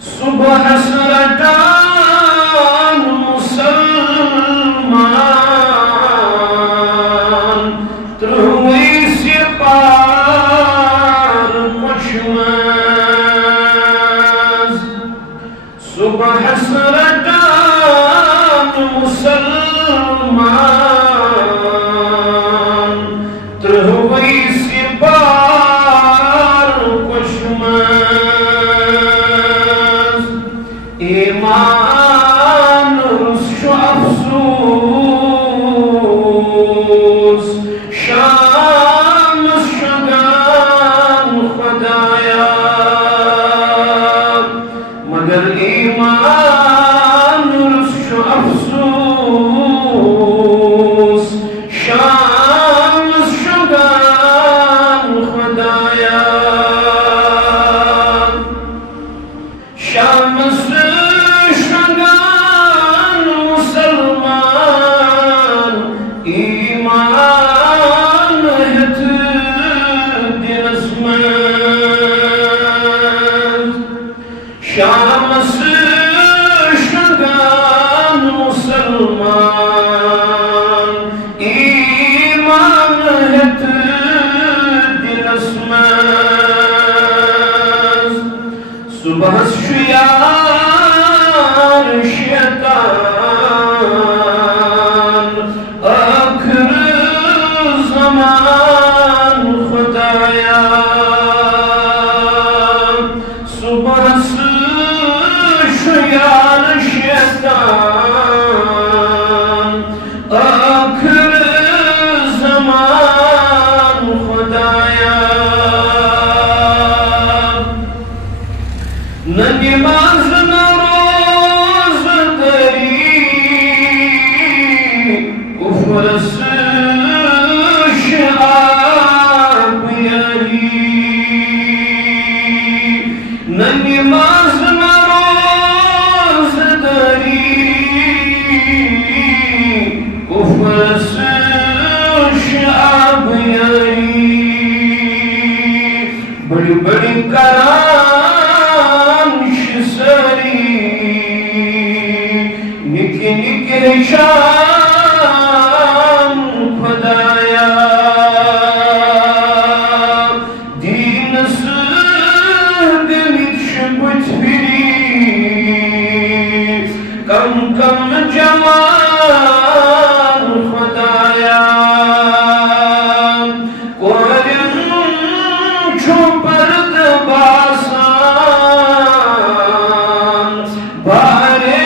सुबह सरदार मुसलमान त्रुई से पार पशमज सुबह सरदार मुसलमान त्रुई से पार पशमज ईमान रुशो अफसोस शाम शगान खुदाया मगर ईमान रुशो अफसोस शाम शगान खुदाया शाम शाम शगान मुसलमान ईमान हत दिलस्मज सुबह शुयार शैतान आखिर ज़मान खुदाया सुबह यार शैतान आखिर ज़मान खुदाया न नमाज न रोज़ दरी उफरस शाब यारी न नमाज न बड़ी बड़ी कराम शिसरी निके निके शाम खुदाया दीन सुगमित शपथ फिरी कम कम जमान खुदाया पर्द बासान बारे